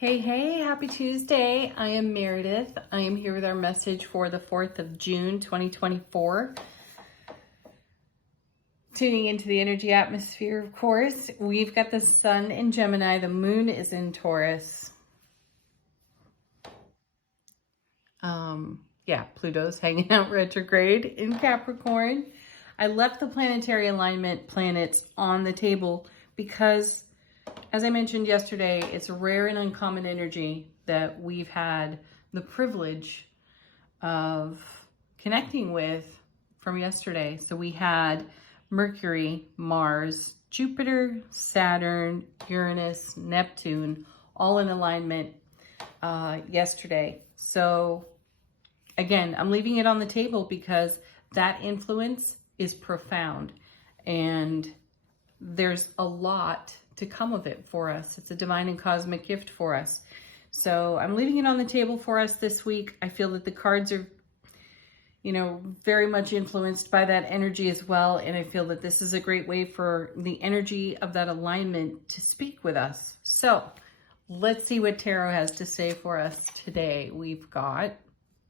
Hey, hey, happy Tuesday. I am Meredith. I am here with our message for the 4th of June, 2024. Tuning into the energy atmosphere, of course. We've got the sun in Gemini. The moon is in Taurus. Pluto's hanging out retrograde in Capricorn. I left the planetary alignment planets on the table because, as I mentioned yesterday, it's a rare and uncommon energy that we've had the privilege of connecting with from yesterday. So we had Mercury, Mars, Jupiter, Saturn, Uranus, Neptune, all in alignment yesterday. So again, I'm leaving it on the table because that influence is profound and there's a lot to come of it for us. It's a divine and cosmic gift for us. So I'm leaving it on the table for us this week. I feel that the cards are, very much influenced by that energy as well. And I feel that this is a great way for the energy of that alignment to speak with us. So let's see what Tarot has to say for us today. We've got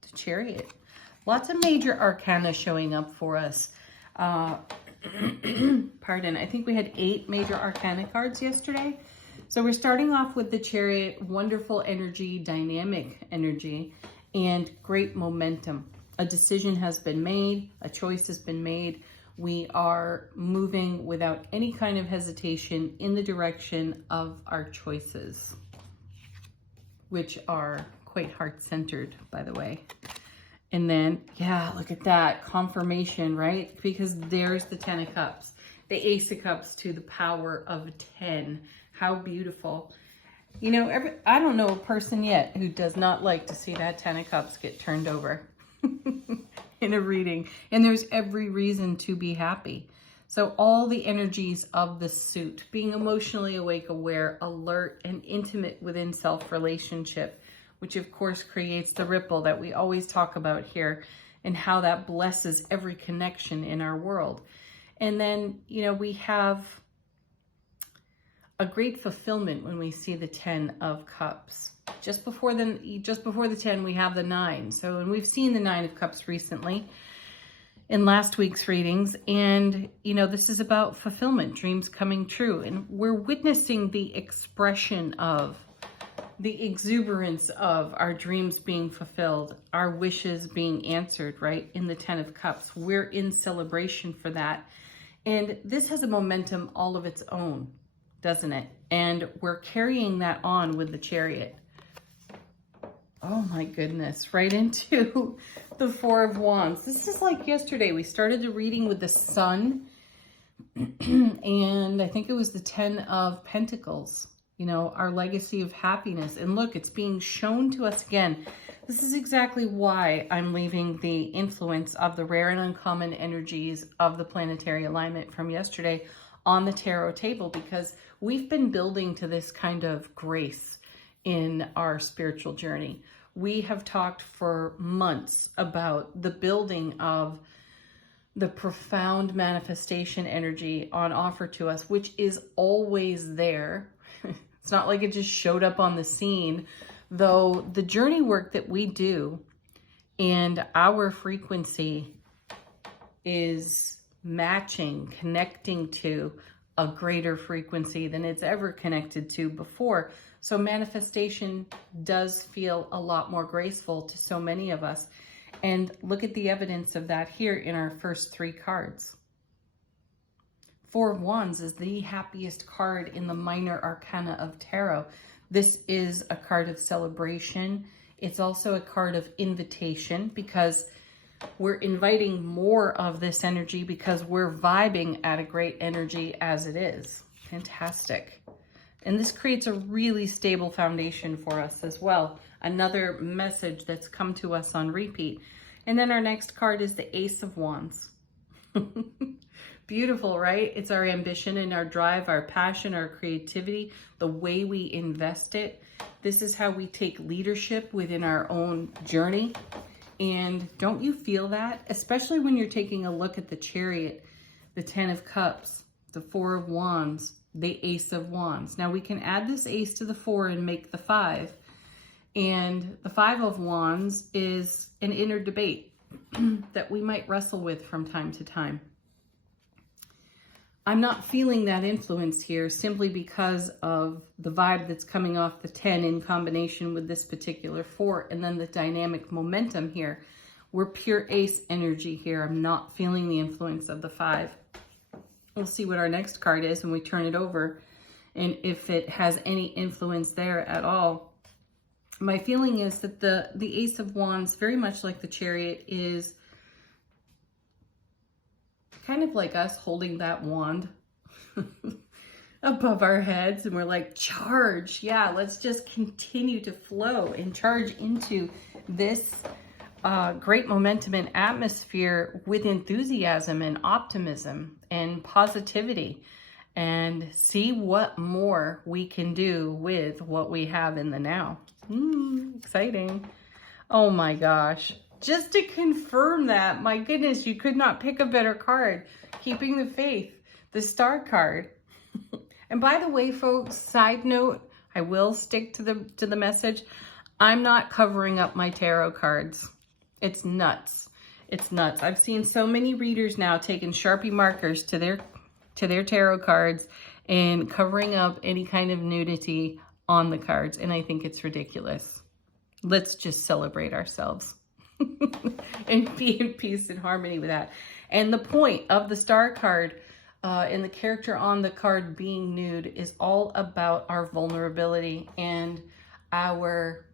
the Chariot. Lots of major arcana showing up for us. Pardon, I think we had 8 major arcana cards yesterday. So we're starting off with the Chariot, wonderful energy, dynamic energy, and great momentum. A decision has been made, a choice has been made. We are moving without any kind of hesitation in the direction of our choices, which are quite heart-centered, by the way. And then, look at that, confirmation, right? Because there's the 10 of Cups, the Ace of Cups to the power of 10. How beautiful. I don't know a person yet who does not like to see that 10 of Cups get turned over in a reading. And there's every reason to be happy. So all the energies of the suit, being emotionally awake, aware, alert, and intimate within self-relationship, which of course creates the ripple that we always talk about here and how that blesses every connection in our world. And then, we have a great fulfillment when we see the 10 of Cups. Just before the 10, we have the 9. So, and we've seen the 9 of Cups recently in last week's readings. And, this is about fulfillment, dreams coming true. And we're witnessing the expression of the exuberance of our dreams being fulfilled, our wishes being answered, right? In the 10 of Cups, we're in celebration for that. And this has a momentum all of its own, doesn't it? And we're carrying that on with the Chariot. Oh my goodness, right into the 4 of Wands. This is like yesterday. We started the reading with the Sun, and I think it was the 10 of Pentacles. Our legacy of happiness. And look, it's being shown to us again. This is exactly why I'm leaving the influence of the rare and uncommon energies of the planetary alignment from yesterday on the tarot table, because we've been building to this kind of grace in our spiritual journey. We have talked for months about the building of the profound manifestation energy on offer to us, which is always there. It's not like it just showed up on the scene, though the journey work that we do and our frequency is matching, connecting to a greater frequency than it's ever connected to before. So manifestation does feel a lot more graceful to so many of us. And look at the evidence of that here in our first 3 cards. 4 of Wands is the happiest card in the minor arcana of tarot. This is a card of celebration. It's also a card of invitation because we're inviting more of this energy because we're vibing at a great energy as it is. Fantastic. And this creates a really stable foundation for us as well. Another message that's come to us on repeat. And then our next card is the Ace of Wands. Beautiful, right? It's our ambition and our drive, our passion, our creativity, the way we invest it. This is how we take leadership within our own journey. And don't you feel that? Especially when you're taking a look at the Chariot, the 10 of Cups, the 4 of Wands, the Ace of Wands. Now we can add this ace to the 4 and make the 5. And the 5 of Wands is an inner debate that we might wrestle with from time to time. I'm not feeling that influence here simply because of the vibe that's coming off the 10 in combination with this particular 4, and then the dynamic momentum here. We're pure ace energy here. I'm not feeling the influence of the 5. We'll see what our next card is when we turn it over and if it has any influence there at all. My feeling is that the Ace of Wands, very much like the Chariot, is kind of like us holding that wand above our heads, and we're like, charge. Yeah, let's just continue to flow and charge into this great momentum and atmosphere with enthusiasm and optimism and positivity, and see what more we can do with what we have in the now. Exciting. Oh my gosh. Just to confirm that, my goodness, you could not pick a better card. Keeping the faith, the Star card. And by the way, folks, side note, I will stick to the message. I'm not covering up my tarot cards. It's nuts. It's nuts. I've seen so many readers now taking Sharpie markers to their tarot cards and covering up any kind of nudity on the cards, and I think it's ridiculous. Let's just celebrate ourselves. And be in peace and harmony with that. And the point of the Star card and the character on the card being nude is all about our vulnerability and our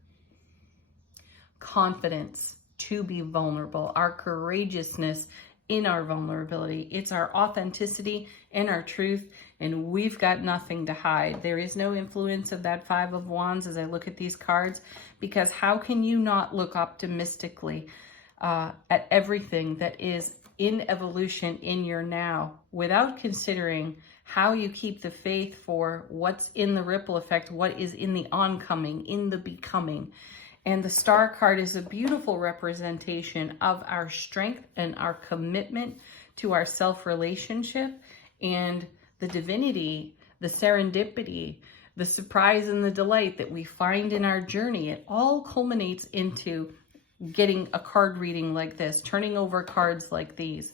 confidence to be vulnerable, our courageousness in our vulnerability. It's our authenticity and our truth, and we've got nothing to hide. There is no influence of that 5 of Wands as I look at these cards, because how can you not look optimistically at everything that is in evolution in your now without considering how you keep the faith for what's in the ripple effect, what is in the oncoming, in the becoming. And the Star card is a beautiful representation of our strength and our commitment to our self-relationship and the divinity, the serendipity, the surprise and the delight that we find in our journey. It all culminates into getting a card reading like this, turning over cards like these.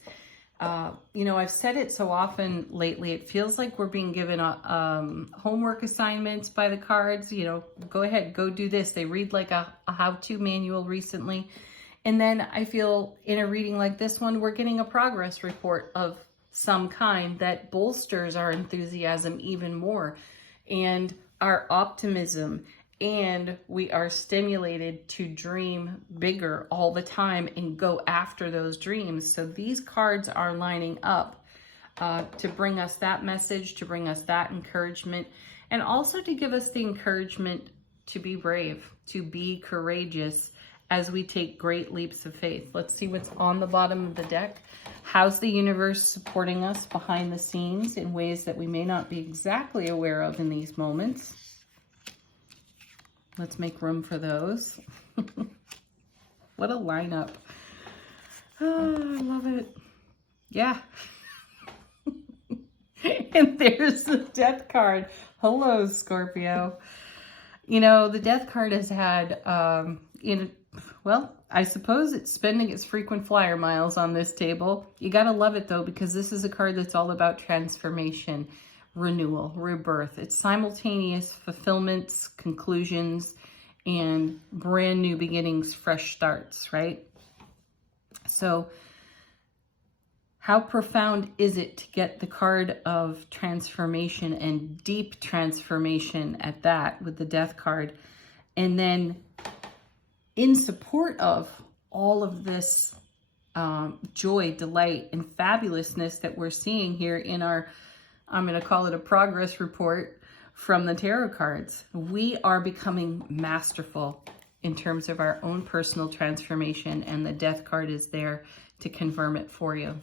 You know, I've said it so often lately, it feels like we're being given homework assignments by the cards. You know, go ahead, go do this. They read like a how-to manual recently. And then I feel in a reading like this one, we're getting a progress report of some kind that bolsters our enthusiasm even more and our optimism. And we are stimulated to dream bigger all the time and go after those dreams. So these cards are lining up to bring us that message, to bring us that encouragement, and also to give us the encouragement to be brave, to be courageous as we take great leaps of faith. Let's see what's on the bottom of the deck. How's the universe supporting us behind the scenes in ways that we may not be exactly aware of in these moments? Let's make room for those. What a lineup. Oh, I love it. Yeah. And there's the Death card. Hello, Scorpio. You know, the Death card has had, well, I suppose it's spending its frequent flyer miles on this table. You gotta love it, though, because this is a card that's all about transformation, renewal, rebirth. It's simultaneous fulfillments, conclusions, and brand new beginnings, fresh starts, right? So how profound is it to get the card of transformation and deep transformation at that with the Death card? And then in support of all of this joy, delight, and fabulousness that we're seeing here in our, I'm going to call it a progress report from the tarot cards, we are becoming masterful in terms of our own personal transformation, and the Death card is there to confirm it for you.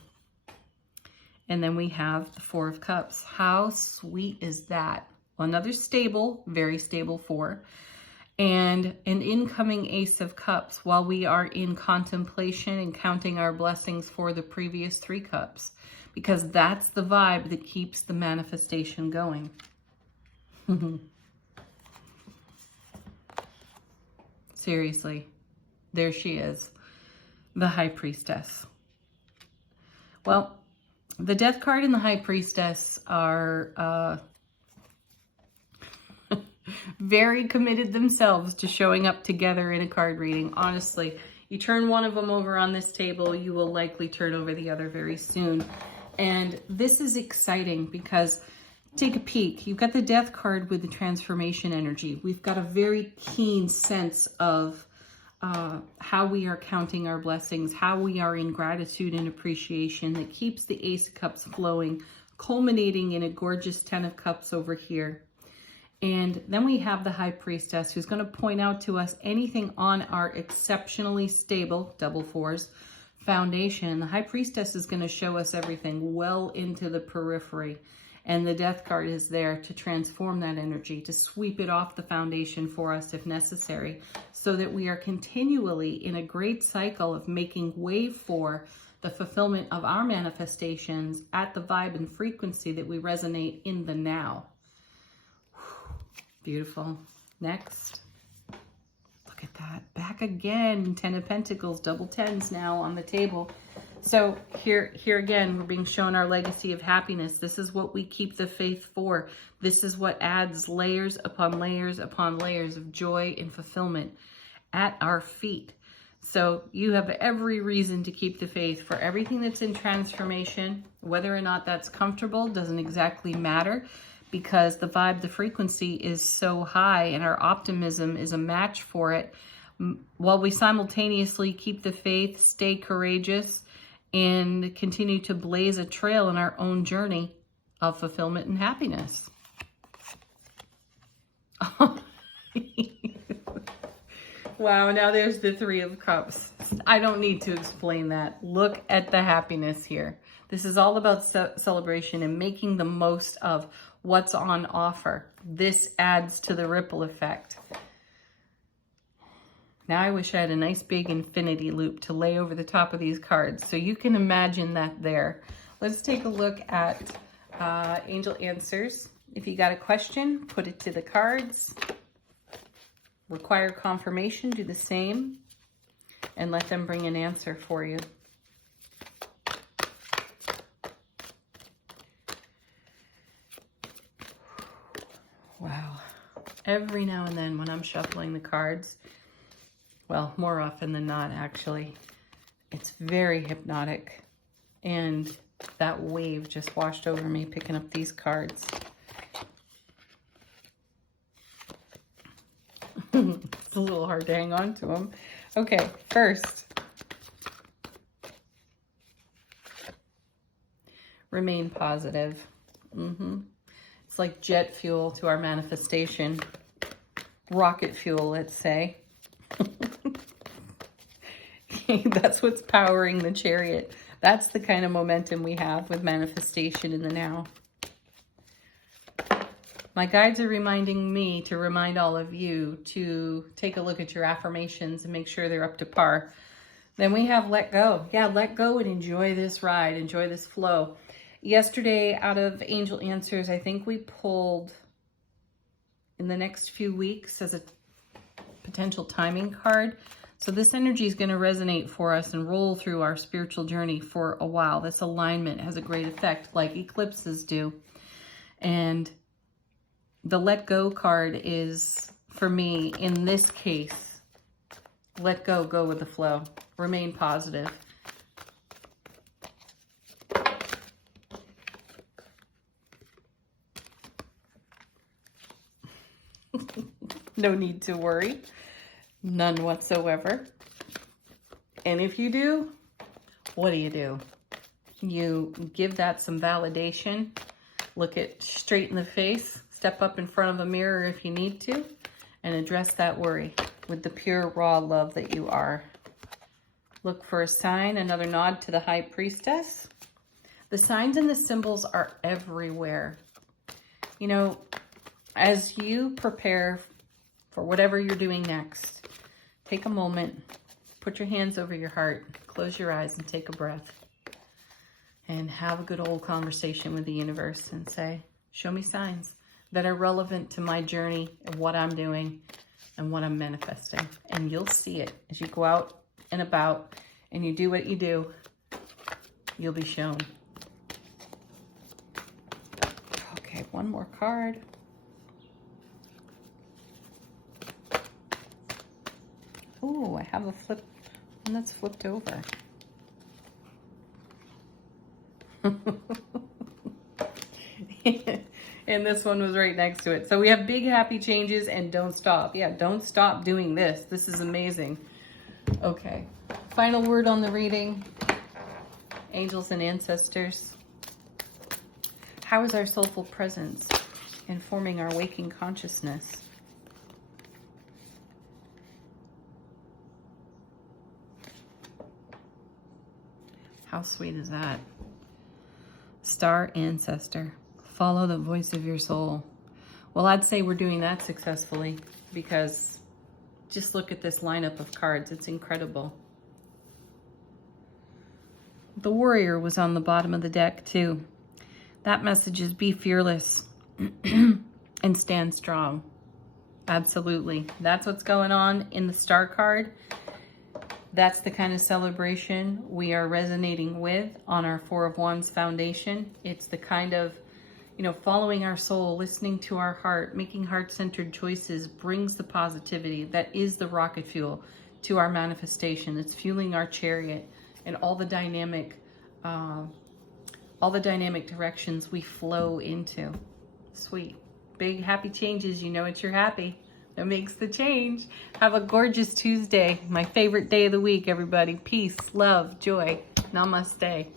And then we have the Four of Cups. How sweet is that? Well, another stable, very stable 4. And an incoming Ace of Cups while we are in contemplation and counting our blessings for the previous 3 cups. because that's the vibe that keeps the manifestation going. Seriously, there she is, the High Priestess. Well, the Death card and the High Priestess are very committed themselves to showing up together in a card reading. Honestly, you turn one of them over on this table, you will likely turn over the other very soon. And this is exciting because take a peek. You've got the Death card with the transformation energy. We've got a very keen sense of how we are counting our blessings, how we are in gratitude and appreciation that keeps the Ace of Cups flowing, culminating in a gorgeous 10 of Cups over here. And then we have the High Priestess, who's going to point out to us anything on our exceptionally stable, double fours, foundation. The High Priestess is going to show us everything well into the periphery. And the Death card is there to transform that energy, to sweep it off the foundation for us if necessary, so that we are continually in a great cycle of making way for the fulfillment of our manifestations at the vibe and frequency that we resonate in the now. Beautiful. Next. Look at that. Back again. 10 of Pentacles, double tens now on the table. So here again, we're being shown our legacy of happiness. This is what we keep the faith for. This is what adds layers upon layers upon layers of joy and fulfillment at our feet. So you have every reason to keep the faith for everything that's in transformation. Whether or not that's comfortable doesn't exactly matter, because the vibe, the frequency is so high and our optimism is a match for it, while we simultaneously keep the faith, stay courageous, and continue to blaze a trail in our own journey of fulfillment and happiness. Wow, now there's the 3 of Cups. I don't need to explain that. Look at the happiness here. This is all about celebration and making the most of what's on offer. This adds to the ripple effect. Now I wish I had a nice big infinity loop to lay over the top of these cards, so you can imagine that there. Let's take a look at angel answers. If you got a question, put it to the cards. Require confirmation, do the same, and let them bring an answer for you. Wow. Every now and then when I'm shuffling the cards, well, more often than not, actually, it's very hypnotic. And that wave just washed over me picking up these cards. It's a little hard to hang on to them. Okay, first, remain positive. It's like jet fuel to our manifestation. Rocket fuel, let's say. That's what's powering the Chariot. That's the kind of momentum we have with manifestation in the now. My guides are reminding me to remind all of you to take a look at your affirmations and make sure they're up to par. Then we have let go. Yeah, let go and enjoy this ride. Enjoy this flow. Yesterday, out of Angel Answers, I think we pulled in the next few weeks as a potential timing card. So this energy is going to resonate for us and roll through our spiritual journey for a while. This alignment has a great effect, like eclipses do. And the let go card is, for me, in this case, let go, go with the flow. Remain positive. No need to worry. None whatsoever. And if you do, what do? You give that some validation. Look it straight in the face. Step up in front of a mirror if you need to. And address that worry with the pure, raw love that you are. Look for a sign, another nod to the High Priestess. The signs and the symbols are everywhere. You know, as you prepare for whatever you're doing next, take a moment, put your hands over your heart, close your eyes and take a breath. and have a good old conversation with the universe and say, show me signs that are relevant to my journey and what I'm doing and what I'm manifesting. And you'll see it as you go out and about and you do what you do, you'll be shown. Okay, one more card. Oh, I have a flip, one that's flipped over. And this one was right next to it. So we have big happy changes and don't stop. Yeah, don't stop doing this. This is amazing. Okay, final word on the reading. Angels and ancestors. How is our soulful presence informing our waking consciousness? How sweet is that? Star ancestor. Follow the voice of your soul. Well, I'd say we're doing that successfully because just look at this lineup of cards. It's incredible. The warrior was on the bottom of the deck too. That message is be fearless and stand strong. Absolutely. That's what's going on in the star card. That's the kind of celebration we are resonating with on our Four of Wands foundation. It's the kind of, following our soul, listening to our heart, making heart-centered choices brings the positivity that is the rocket fuel to our manifestation. It's fueling our chariot and all the dynamic directions we flow into. Sweet. Big happy changes. You know it's your happy. That makes the change. Have a gorgeous Tuesday. My favorite day of the week, everybody. Peace, love, joy. Namaste.